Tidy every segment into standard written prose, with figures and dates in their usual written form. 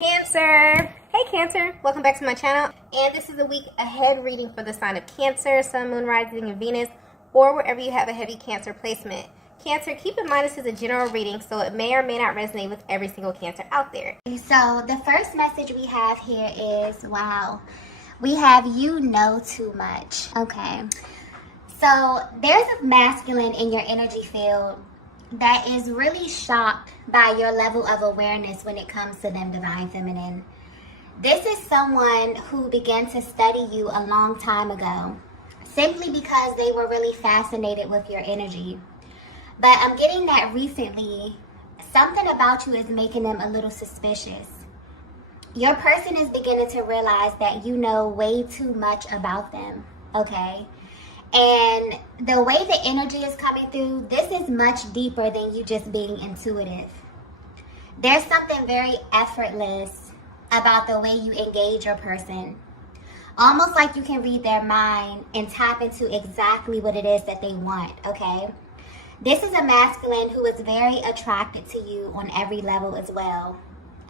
Cancer! Hey Cancer! Welcome back to my channel, and this is a week ahead reading for the sign of Cancer, Sun, Moon, Rising, and Venus, or wherever you have a heavy Cancer placement. Cancer, keep in mind this is a general reading, so it may or may not resonate with every single Cancer out there. So the first message we have here is, wow, we have you know too much. Okay. So there's a masculine in your energy field that is really shocked by your level of awareness when it comes to them, divine feminine. This is someone who began to study you a long time ago simply because they were really fascinated with your energy. But I'm getting that recently, something about you is making them a little suspicious. Your person is beginning to realize that you know way too much about them, okay? And the way the energy is coming through, this is much deeper than you just being intuitive. There's something very effortless about the way you engage your person. Almost like you can read their mind and tap into exactly what it is that they want, okay? This is a masculine who is very attracted to you on every level as well.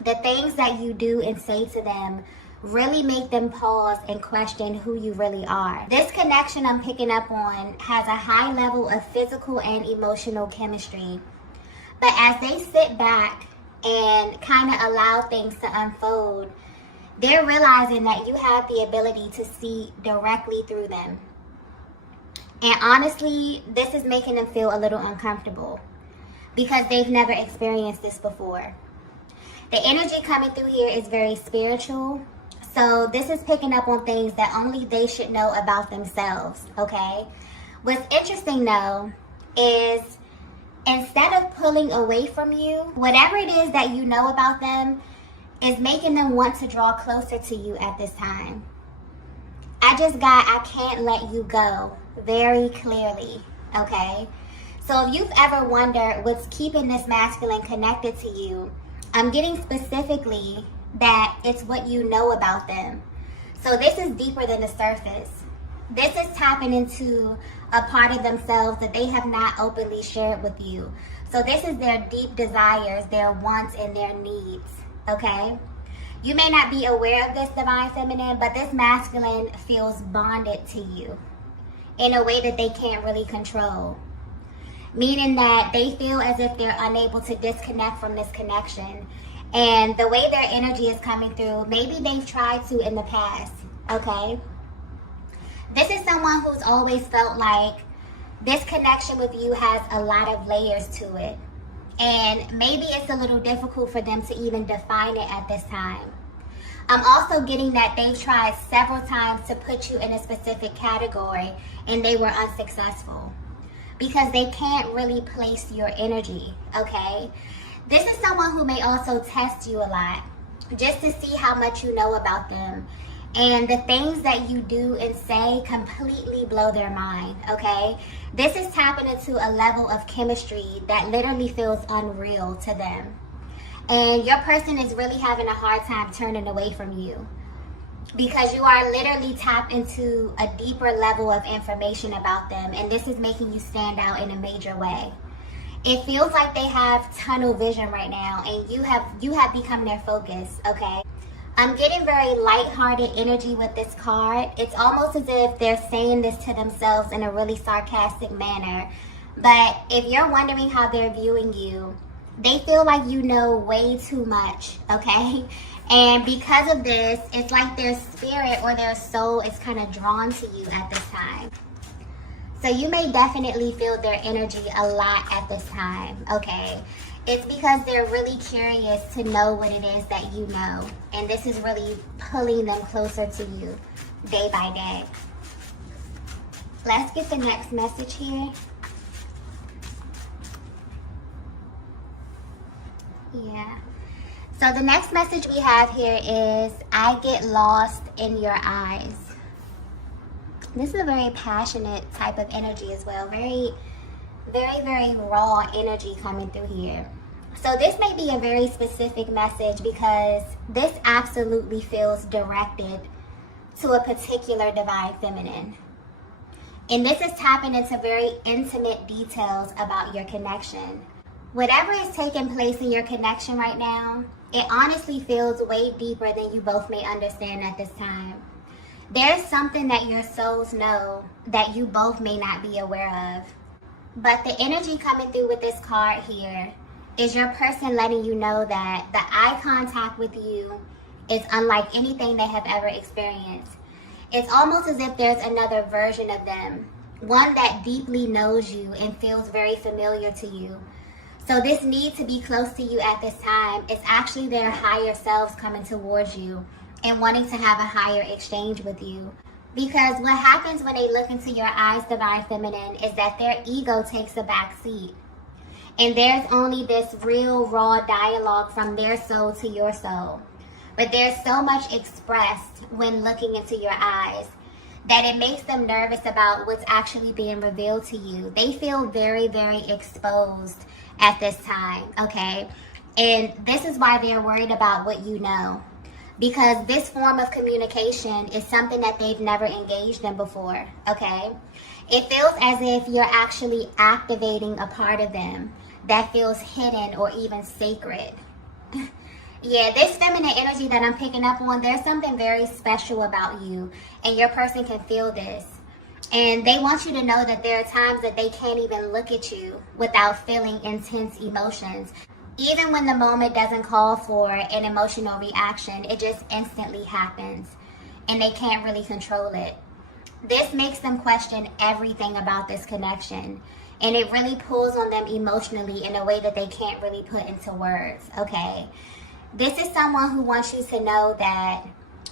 The things that you do and say to them really make them pause and question who you really are. This connection I'm picking up on has a high level of physical and emotional chemistry. But as they sit back and kind of allow things to unfold, they're realizing that you have the ability to see directly through them. And honestly, this is making them feel a little uncomfortable because they've never experienced this before. The energy coming through here is very spiritual. So this is picking up on things that only they should know about themselves, okay? What's interesting though is instead of pulling away from you, whatever it is that you know about them is making them want to draw closer to you at this time. I just got, I can't let you go very clearly, okay? So if you've ever wondered what's keeping this masculine connected to you, I'm getting specifically that it's what you know about them. So this is deeper than the surface. This is tapping into a part of themselves that they have not openly shared with you. So this is their deep desires, their wants, and their needs, okay? You may not be aware of this, divine feminine, but this masculine feels bonded to you in a way that they can't really control. Meaning that they feel as if they're unable to disconnect from this connection. And the way their energy is coming through, maybe they've tried to in the past, okay? This is someone who's always felt like this connection with you has a lot of layers to it. And maybe it's a little difficult for them to even define it at this time. I'm also getting that they've tried several times to put you in a specific category and they were unsuccessful because they can't really place your energy, okay? This is someone who may also test you a lot just to see how much you know about them. And the things that you do and say completely blow their mind, okay? This is tapping into a level of chemistry that literally feels unreal to them. And your person is really having a hard time turning away from you because you are literally tapped into a deeper level of information about them. And this is making you stand out in a major way. It feels like they have tunnel vision right now and you have become their focus, okay? I'm getting very lighthearted energy with this card. It's almost as if they're saying this to themselves in a really sarcastic manner. But if you're wondering how they're viewing you, they feel like you know way too much, okay? And because of this, it's like their spirit or their soul is kind of drawn to you at this time. So you may definitely feel their energy a lot at this time, okay? It's because they're really curious to know what it is that you know. And this is really pulling them closer to you day by day. Let's get the next message here. Yeah. So the next message we have here is, I get lost in your eyes. This is a very passionate type of energy as well. Very, very, very raw energy coming through here. So this may be a very specific message because this absolutely feels directed to a particular divine feminine. And this is tapping into very intimate details about your connection. Whatever is taking place in your connection right now, It honestly feels way deeper than you both may understand at this time. There's something that your souls know that you both may not be aware of. But the energy coming through with this card here is your person letting you know that the eye contact with you is unlike anything they have ever experienced. It's almost as if there's another version of them, one that deeply knows you and feels very familiar to you. So this need to be close to you at this time is actually their higher selves coming towards you and wanting to have a higher exchange with you. Because what happens when they look into your eyes, Divine Feminine, is that their ego takes a back seat. And there's only this real raw dialogue from their soul to your soul. But there's so much expressed when looking into your eyes that it makes them nervous about what's actually being revealed to you. They feel very, very exposed at this time, okay? And this is why they're worried about what you know. Because this form of communication is something that they've never engaged in before, okay? It feels as if you're actually activating a part of them that feels hidden or even sacred. Yeah, this feminine energy that I'm picking up on, there's something very special about you, and your person can feel this. And they want you to know that there are times that they can't even look at you without feeling intense emotions. Even when the moment doesn't call for an emotional reaction, it just instantly happens, and they can't really control it. This makes them question everything about this connection, and it really pulls on them emotionally in a way that they can't really put into words, okay? This is someone who wants you to know that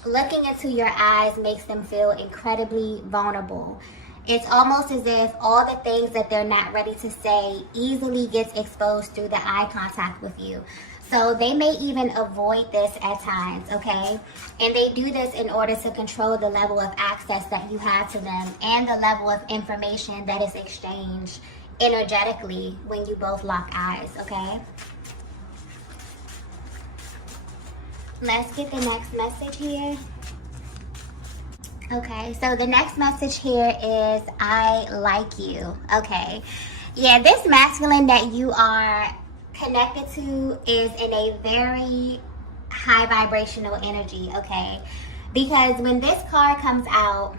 looking into your eyes makes them feel incredibly vulnerable. It's almost as if all the things that they're not ready to say easily gets exposed through the eye contact with you. So they may even avoid this at times, okay? And they do this in order to control the level of access that you have to them and the level of information that is exchanged energetically when you both lock eyes, okay? Let's get the next message here. Okay, so the next message here is, I like you. Okay, yeah, this masculine that you are connected to is in a very high vibrational energy, okay? Because when this card comes out,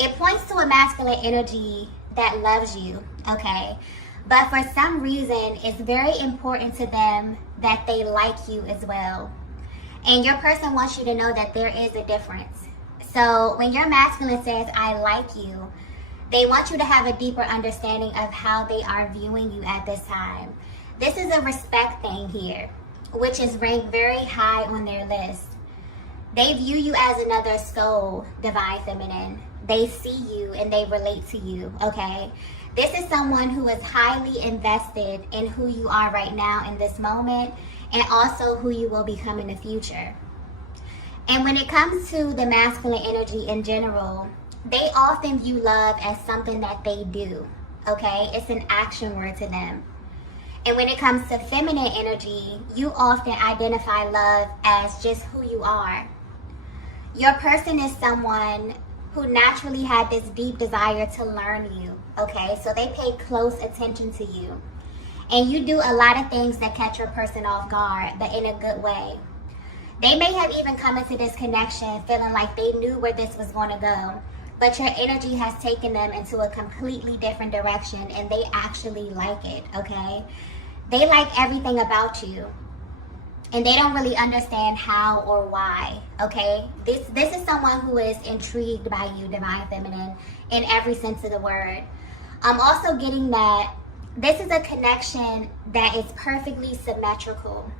it points to a masculine energy that loves you, okay? But for some reason, it's very important to them that they like you as well. And your person wants you to know that there is a difference. So when your masculine says, I like you, they want you to have a deeper understanding of how they are viewing you at this time. This is a respect thing here, which is ranked very high on their list. They view you as another soul, Divine Feminine. They see you and they relate to you, okay? This is someone who is highly invested in who you are right now in this moment, and also who you will become in the future. And when it comes to the masculine energy in general, they often view love as something that they do, okay? It's an action word to them. And when it comes to feminine energy, you often identify love as just who you are. Your person is someone who naturally had this deep desire to learn you, okay? So they pay close attention to you. And you do a lot of things that catch your person off guard, but in a good way. They may have even come into this connection feeling like they knew where this was going to go, but your energy has taken them into a completely different direction, and they actually like it, okay? They like everything about you, and they don't really understand how or why, okay? This is someone who is intrigued by you, Divine Feminine, in every sense of the word. I'm also getting that this is a connection that is perfectly symmetrical,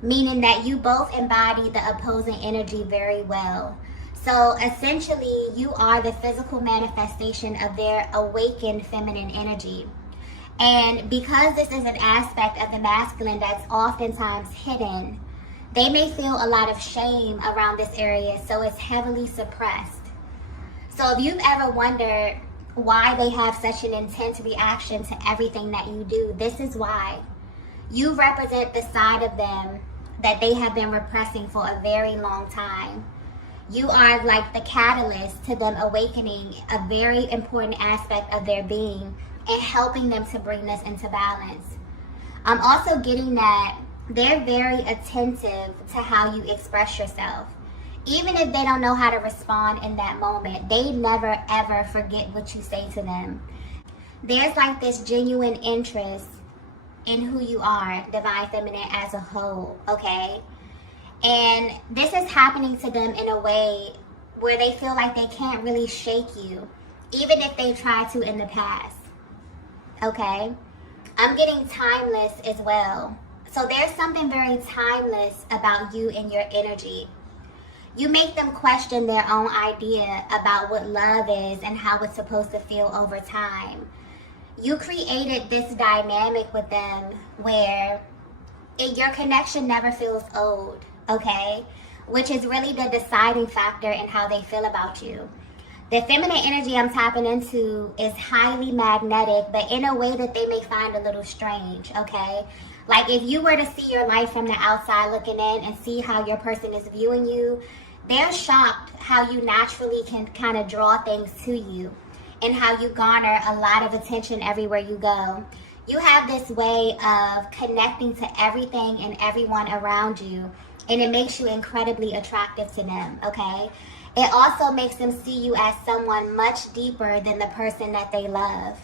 meaning that you both embody the opposing energy very well. So essentially, you are the physical manifestation of their awakened feminine energy. And because this is an aspect of the masculine that's oftentimes hidden, they may feel a lot of shame around this area, so it's heavily suppressed. So if you've ever wondered why they have such an intense reaction to everything that you do, this is why. You represent the side of them that they have been repressing for a very long time. You are like the catalyst to them awakening a very important aspect of their being and helping them to bring this into balance. I'm also getting that they're very attentive to how you express yourself. Even if they don't know how to respond in that moment, they never ever forget what you say to them. There's like this genuine interest in who you are, divine feminine as a whole, okay? And this is happening to them in a way where they feel like they can't really shake you, even if they tried to in the past, okay? I'm getting timeless as well. So there's something very timeless about you and your energy. You make them question their own idea about what love is and how it's supposed to feel over time. You created this dynamic with them where your connection never feels old, okay? Which is really the deciding factor in how they feel about you. The feminine energy I'm tapping into is highly magnetic, but in a way that they may find a little strange, okay? Like if you were to see your life from the outside looking in and see how your person is viewing you, they're shocked how you naturally can kind of draw things to you and how you garner a lot of attention everywhere you go. You have this way of connecting to everything and everyone around you, and it makes you incredibly attractive to them, okay? It also makes them see you as someone much deeper than the person that they love,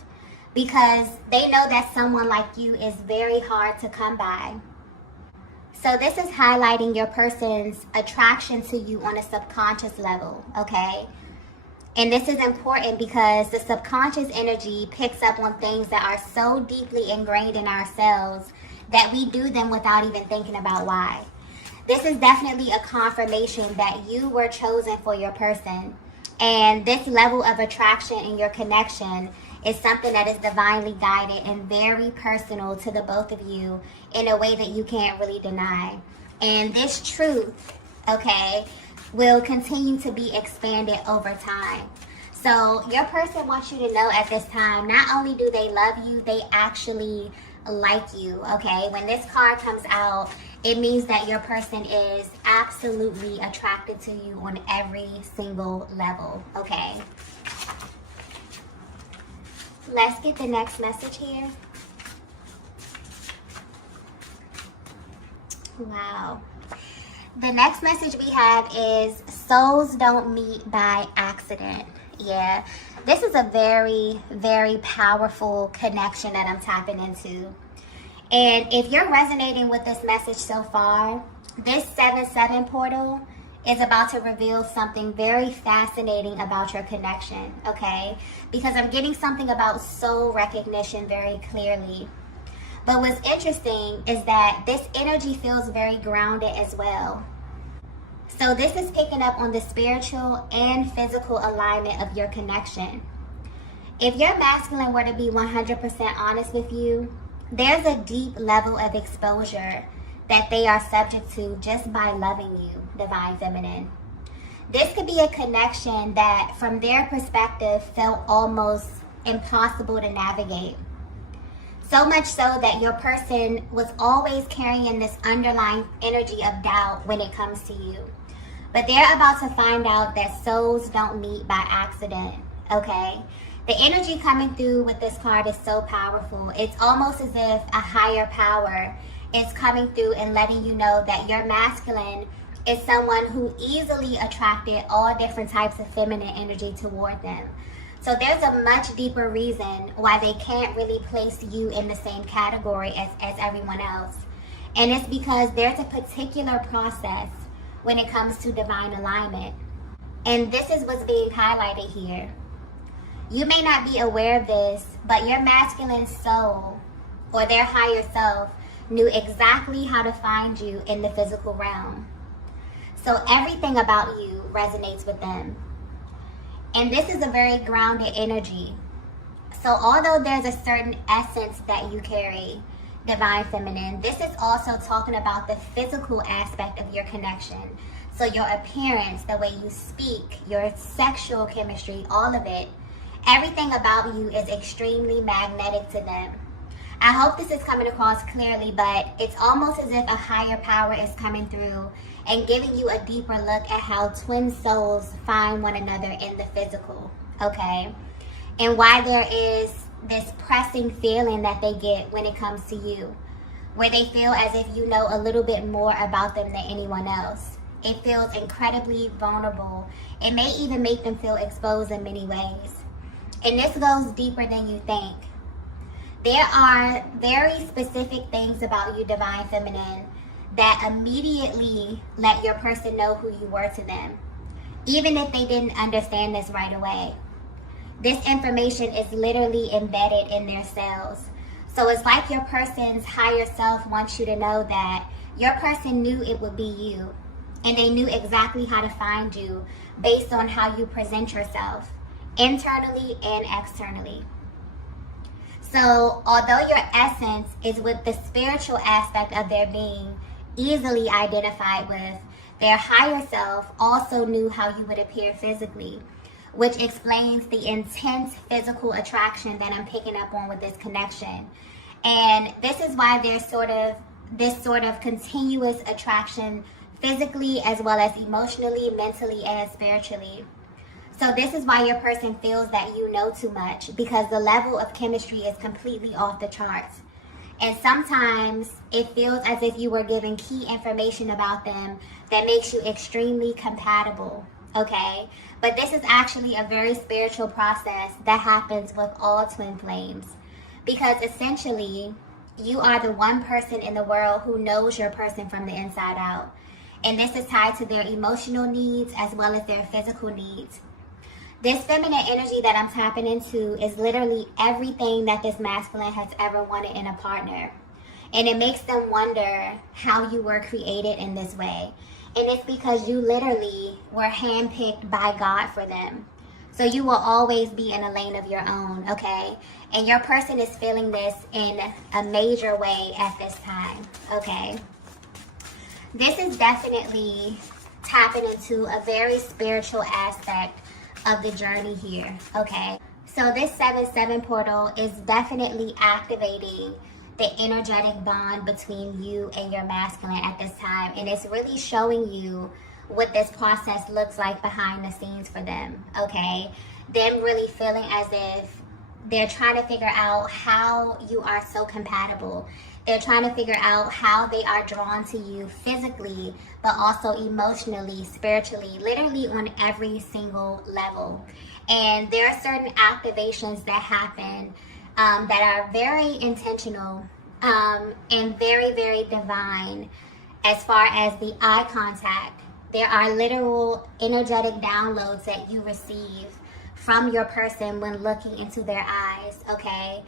because they know that someone like you is very hard to come by. So this is highlighting your person's attraction to you on a subconscious level, okay? And this is important because the subconscious energy picks up on things that are so deeply ingrained in ourselves that we do them without even thinking about why. This is definitely a confirmation that you were chosen for your person. And this level of attraction in your connection is something that is divinely guided and very personal to the both of you in a way that you can't really deny. And this truth, okay, will continue to be expanded over time. So your person wants you to know at this time, not only do they love you, they actually like you, okay? When this card comes out, it means that your person is absolutely attracted to you on every single level, okay? Let's get the next message here. Wow. The next message we have is souls don't meet by accident. Yeah, this is a very, very powerful connection that I'm tapping into. And if you're resonating with this message so far, this 7-7 portal is about to reveal something very fascinating about your connection, okay? Because I'm getting something about soul recognition very clearly. But what's interesting is that this energy feels very grounded as well. So this is picking up on the spiritual and physical alignment of your connection. If your masculine were to be 100% honest with you, there's a deep level of exposure that they are subject to just by loving you, divine feminine. This could be a connection that from their perspective felt almost impossible to navigate. So much so that your person was always carrying this underlying energy of doubt when it comes to you. But they're about to find out that souls don't meet by accident, okay? The energy coming through with this card is so powerful. It's almost as if a higher power is coming through and letting you know that your masculine is someone who easily attracted all different types of feminine energy toward them. So there's a much deeper reason why they can't really place you in the same category as everyone else. And it's because there's a particular process when it comes to divine alignment. And this is what's being highlighted here. You may not be aware of this, but your masculine soul or their higher self knew exactly how to find you in the physical realm. So everything about you resonates with them. And this is a very grounded energy. So although there's a certain essence that you carry, divine feminine, this is also talking about the physical aspect of your connection. So your appearance, the way you speak, your sexual chemistry, all of it, everything about you is extremely magnetic to them. I hope this is coming across clearly, but it's almost as if a higher power is coming through and giving you a deeper look at how twin souls find one another in the physical, okay? And why there is this pressing feeling that they get when it comes to you. where they feel as if you know a little bit more about them than anyone else. It feels incredibly vulnerable. It may even make them feel exposed in many ways. And this goes deeper than you think. There are very specific things about you, Divine Feminine, that immediately let your person know who you were to them, even if they didn't understand this right away. This information is literally embedded in their cells. So it's like your person's higher self wants you to know that your person knew it would be you, and they knew exactly how to find you based on how you present yourself, internally and externally. So although your essence is with the spiritual aspect of their being easily identified with, their higher self also knew how you would appear physically, which explains the intense physical attraction that I'm picking up on with this connection. And this is why there's this sort of continuous attraction physically as well as emotionally, mentally, and spiritually. So this is why your person feels that you know too much, because the level of chemistry is completely off the charts. And sometimes it feels as if you were given key information about them that makes you extremely compatible, okay? But this is actually a very spiritual process that happens with all twin flames, because essentially you are the one person in the world who knows your person from the inside out. And this is tied to their emotional needs as well as their physical needs. This feminine energy that I'm tapping into is literally everything that this masculine has ever wanted in a partner. And it makes them wonder how you were created in this way. And it's because you literally were handpicked by God for them. So you will always be in a lane of your own, okay? And your person is feeling this in a major way at this time, okay? This is definitely tapping into a very spiritual aspect of the journey here, okay? So this 7-7 portal is definitely activating the energetic bond between you and your masculine at this time. And it's really showing you what this process looks like behind the scenes for them, okay? Them really feeling as if they're trying to figure out how you are so compatible. They're trying to figure out how they are drawn to you physically, but also emotionally, spiritually, literally on every single level. And there are certain activations that happen that are very intentional and very, very divine as far as the eye contact. There are literal energetic downloads that you receive from your person when looking into their eyes, okay?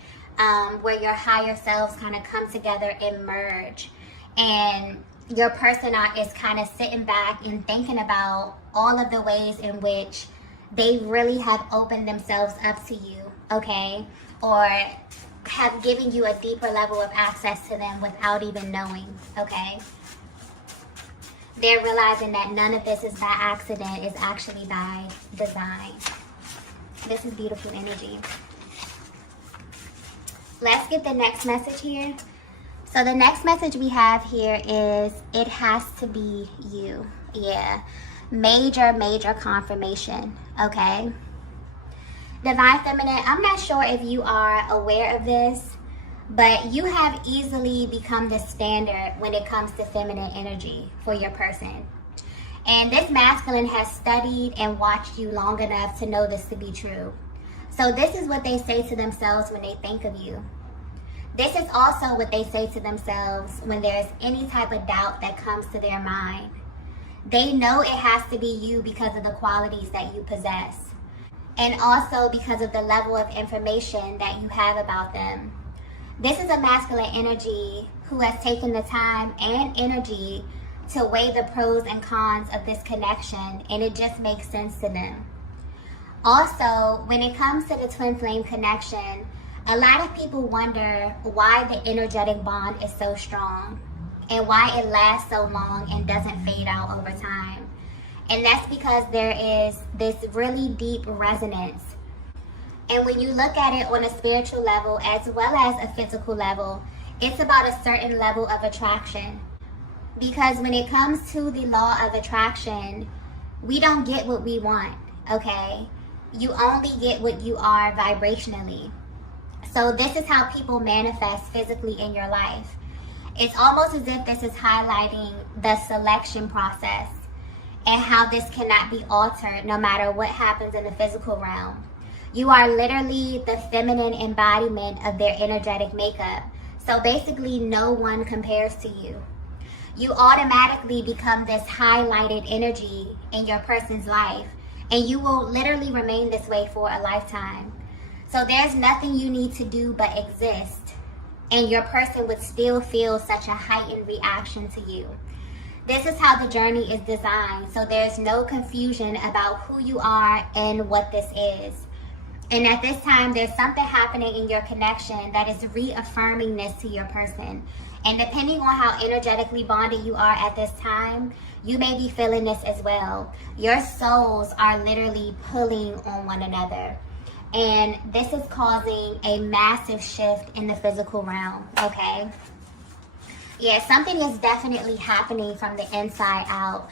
Where your higher selves kind of come together and merge. And your person is kind of sitting back and thinking about all of the ways in which they really have opened themselves up to you, okay? Or have given you a deeper level of access to them without even knowing, okay? They're realizing that none of this is by accident, it's actually by design. This is beautiful energy. Let's get the next message here. So the next message we have here is, it has to be you. Yeah, major confirmation, okay? Divine Feminine, I'm not sure if you are aware of this, but you have easily become the standard when it comes to feminine energy for your person. And this masculine has studied and watched you long enough to know this to be true. So this is what they say to themselves when they think of you. This is also what they say to themselves when there's any type of doubt that comes to their mind. They know it has to be you because of the qualities that you possess, and also because of the level of information that you have about them. This is a masculine energy who has taken the time and energy to weigh the pros and cons of this connection, and it just makes sense to them. Also, when it comes to the twin flame connection, a lot of people wonder why the energetic bond is so strong and why it lasts so long and doesn't fade out over time. And that's because there is this really deep resonance. And when you look at it on a spiritual level as well as a physical level, it's about a certain level of attraction. Because when it comes to the law of attraction, we don't get what we want, okay? You only get what you are vibrationally. So this is how people manifest physically in your life. It's almost as if this is highlighting the selection process and how this cannot be altered no matter what happens in the physical realm. You are literally the feminine embodiment of their energetic makeup. So basically, no one compares to you. You automatically become this highlighted energy in your person's life, and you will literally remain this way for a lifetime. So there's nothing you need to do but exist, and your person would still feel such a heightened reaction to you. This is how the journey is designed, so there's no confusion about who you are and what this is. And at this time, there's something happening in your connection that is reaffirming this to your person. And depending on how energetically bonded you are at this time, you may be feeling this as well. Your souls are literally pulling on one another. And this is causing a massive shift in the physical realm, okay? Yeah, something is definitely happening from the inside out.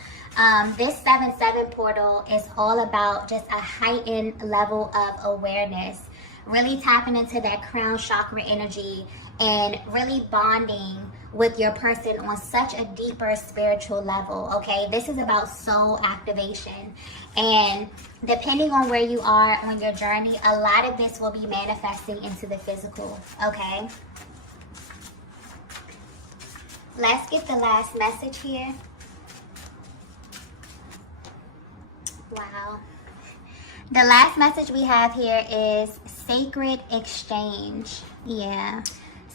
This 7-7 portal is all about just a heightened level of awareness, really tapping into that crown chakra energy and really bonding with your person on such a deeper spiritual level, okay? This is about soul activation. And depending on where you are on your journey, a lot of this will be manifesting into the physical, okay? Let's get the last message here. Wow. The last message we have here is sacred exchange. Yeah.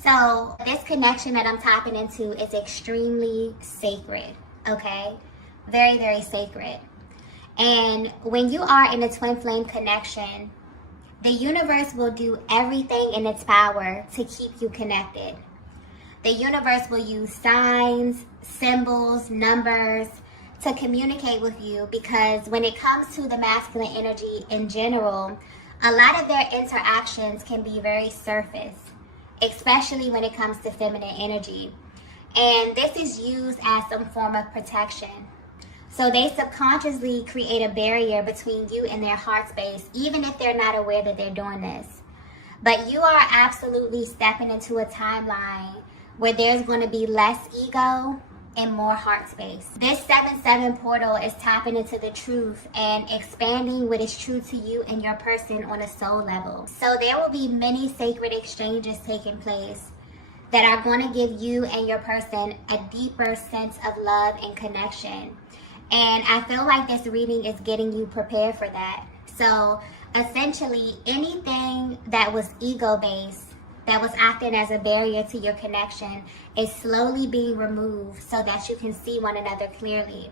So this connection that I'm tapping into is extremely sacred, okay? Very, very sacred. And when you are in a twin flame connection, the universe will do everything in its power to keep you connected. The universe will use signs, symbols, numbers to communicate with you, because when it comes to the masculine energy in general, a lot of their interactions can be very surface, especially when it comes to feminine energy. And this is used as some form of protection. So they subconsciously create a barrier between you and their heart space, even if they're not aware that they're doing this. But you are absolutely stepping into a timeline where there's going to be less ego and more heart space. This 7-7 portal is tapping into the truth and expanding what is true to you and your person on a soul level. So there will be many sacred exchanges taking place that are going to give you and your person a deeper sense of love and connection. And I feel like this reading is getting you prepared for that. So essentially, anything that was ego-based, that was acting as a barrier to your connection, is slowly being removed so that you can see one another clearly.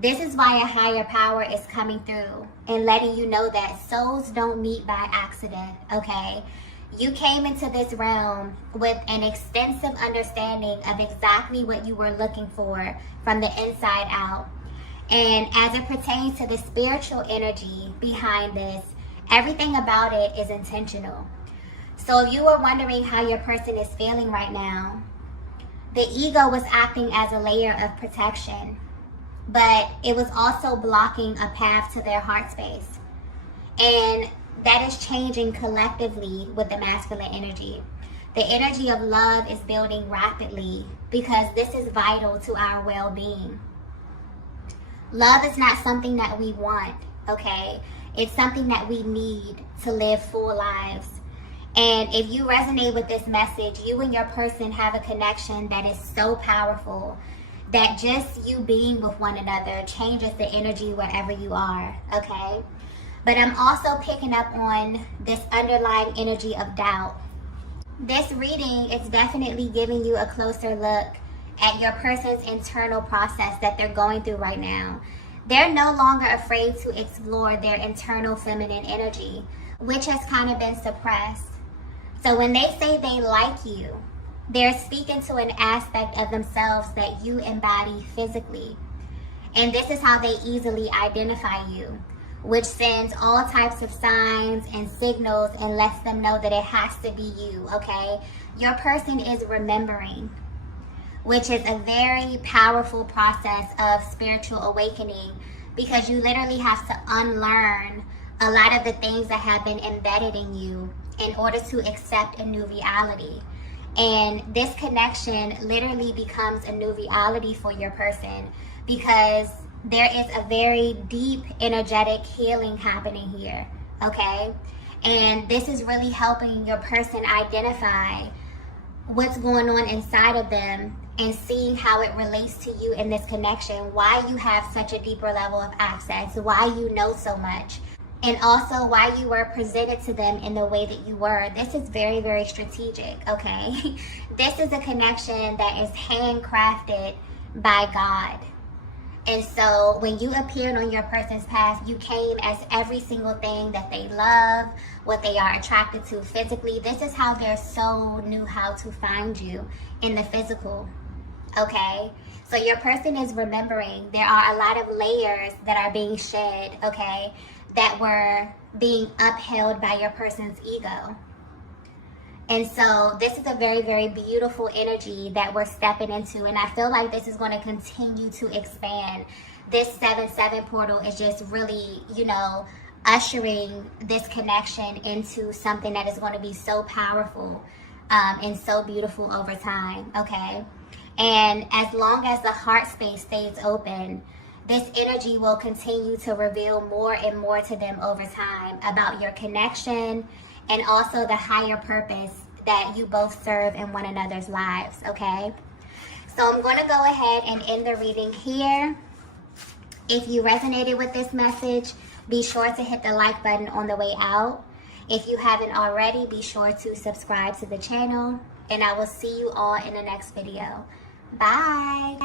This is why a higher power is coming through and letting you know that souls don't meet by accident, okay? You came into this realm with an extensive understanding of exactly what you were looking for from the inside out. And as it pertains to the spiritual energy behind this, everything about it is intentional. So if you were wondering how your person is feeling right now, the ego was acting as a layer of protection, but it was also blocking a path to their heart space. And that is changing collectively with the masculine energy. The energy of love is building rapidly because this is vital to our well-being. Love is not something that we want, okay? It's something that we need to live full lives. And if you resonate with this message, you and your person have a connection that is so powerful that just you being with one another changes the energy wherever you are, okay? But I'm also picking up on this underlying energy of doubt. This reading is definitely giving you a closer look at your person's internal process that they're going through right now. They're no longer afraid to explore their internal feminine energy, which has kind of been suppressed. So when they say they like you, they're speaking to an aspect of themselves that you embody physically. And this is how they easily identify you, which sends all types of signs and signals and lets them know that it has to be you, okay? Your person is remembering, which is a very powerful process of spiritual awakening, because you literally have to unlearn a lot of the things that have been embedded in you in order to accept a new reality. And this connection literally becomes a new reality for your person, because there is a very deep energetic healing happening here, okay? And this is really helping your person identify what's going on inside of them and seeing how it relates to you in this connection, why you have such a deeper level of access, why you know so much, and also why you were presented to them in the way that you were. This is very, very strategic, okay? This is a connection that is handcrafted by God. And so when you appeared on your person's path, you came as every single thing that they love, what they are attracted to physically. This is how their soul knew how to find you in the physical, okay? So your person is remembering there are a lot of layers that are being shed, okay, that were being upheld by your person's ego. And so this is a very, very beautiful energy that we're stepping into. And I feel like this is going to continue to expand. This 7-7 portal is just really, you know, ushering this connection into something that is going to be so powerful and so beautiful over time, okay? And as long as the heart space stays open, this energy will continue to reveal more and more to them over time about your connection and also the higher purpose that you both serve in one another's lives, okay? So I'm going to go ahead and end the reading here. If you resonated with this message, be sure to hit the like button on the way out. If you haven't already, be sure to subscribe to the channel, and I will see you all in the next video. Bye.